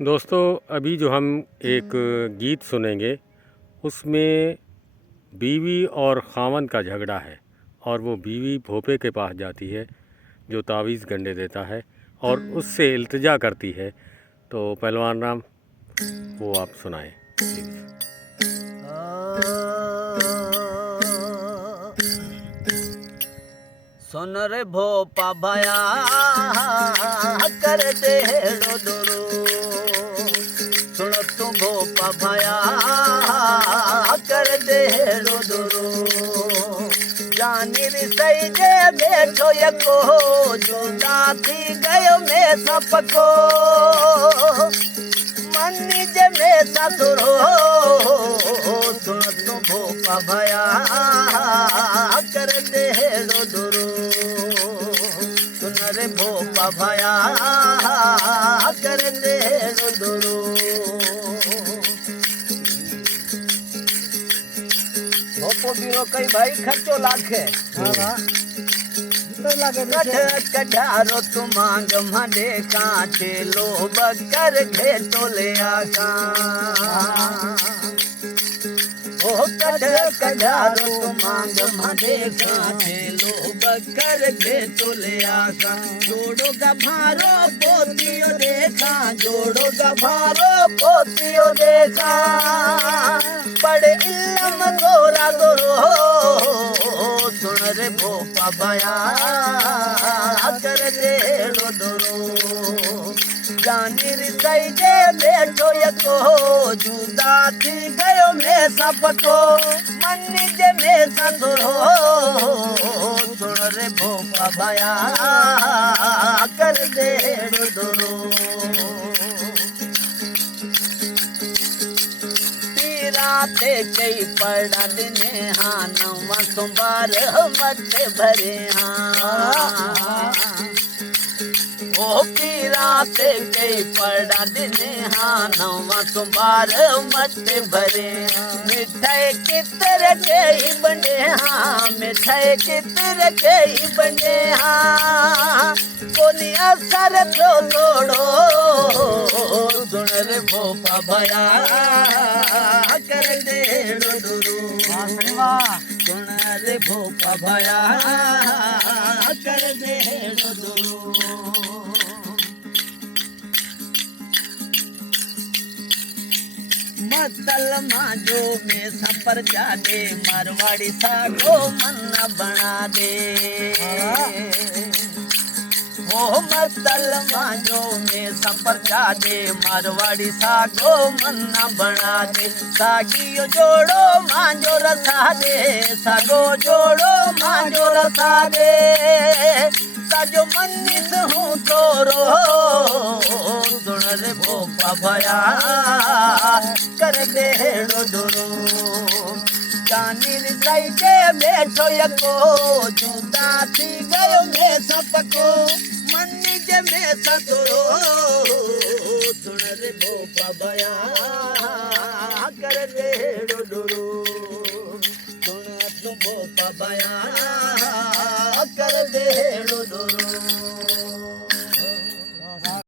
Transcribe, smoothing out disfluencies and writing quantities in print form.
दोस्तों, अभी जो हम एक गीत सुनेंगे उसमें बीवी और खामन का झगड़ा है। और वो बीवी भोपे के पास जाती है जो तावीज़ गंडे देता है और उससे इल्तिजा करती है। तो पहलवान राम, वो आप सुनाएं प्लीज़। सुन रे भोपा भया कर दे हेड़ो दुरु। सुन तू भोपा भया कर दे हेड़ो दुरु। जानी री सही जे बैठो यको जुदा थी गयो मैं सबको। मन्नी जे में ससुरो सुन तू भोपा भया कर दे हेड़ो दुरु। सुन रे भोपा भया कर दे हेड़ो दुरु। भोपो बीरो कई भाई खर्चो लाखे। कढ़ारो तू मांग मडे कांठे लो बकर घेटो ले आका। ओ कढ़ारो तू मांग मडे कांठे लो बकर घेटो ले आका। जोड़ो गभारो पोतियो देखा, जोड़ो गभारो पोतियो देखा। पड़े इल्लम गोरा गोरो सुन रे भोपा भया कर दे हेड़ो दुरु। जानी री सही जे बैठो यको जुदा थी गयो मैं सबको। मन्नी जे मैं ससुरो सुन रे भोपा भया कर दे हेड़ो दुरु। राते कई पड़ा दिने हाँ नवा सोमवार मत भरे हाँ। ओ पीराते कई पड़ा दिने हाँ नवा सोमवार मत भरे। मिठाई कितर के ही बने हाँ, मिठाई कितर के ही बने हाँ। कोनी असर तो तोड़ो सुन रे भोपा भया कर दे हेड़ो दुरु। सुन रे भोपा भया कर दे हेड़ो दुरु। मतल माजो में सफर जादे मारवाड़ी सागो मन्ना बना दे। ओ मतल माजो में सफर जादे मारवाड़ी सागो मन्ना बना दे। सागियो जोड़ो मांजो रसा दे, सागो जोड़ो मांजो रसा दे। साजो मन्निस हूँ तोरो सुन रे भोपा भया कर दे हेड़ो दुरु। जानी री सही जे बैठो यको जुदा थी गयो मैं सबको। मन्नी जे मैं ससुरो सुन रे भोपा भया कर दे हेड़ो दुरु। सुन तू भोपा भया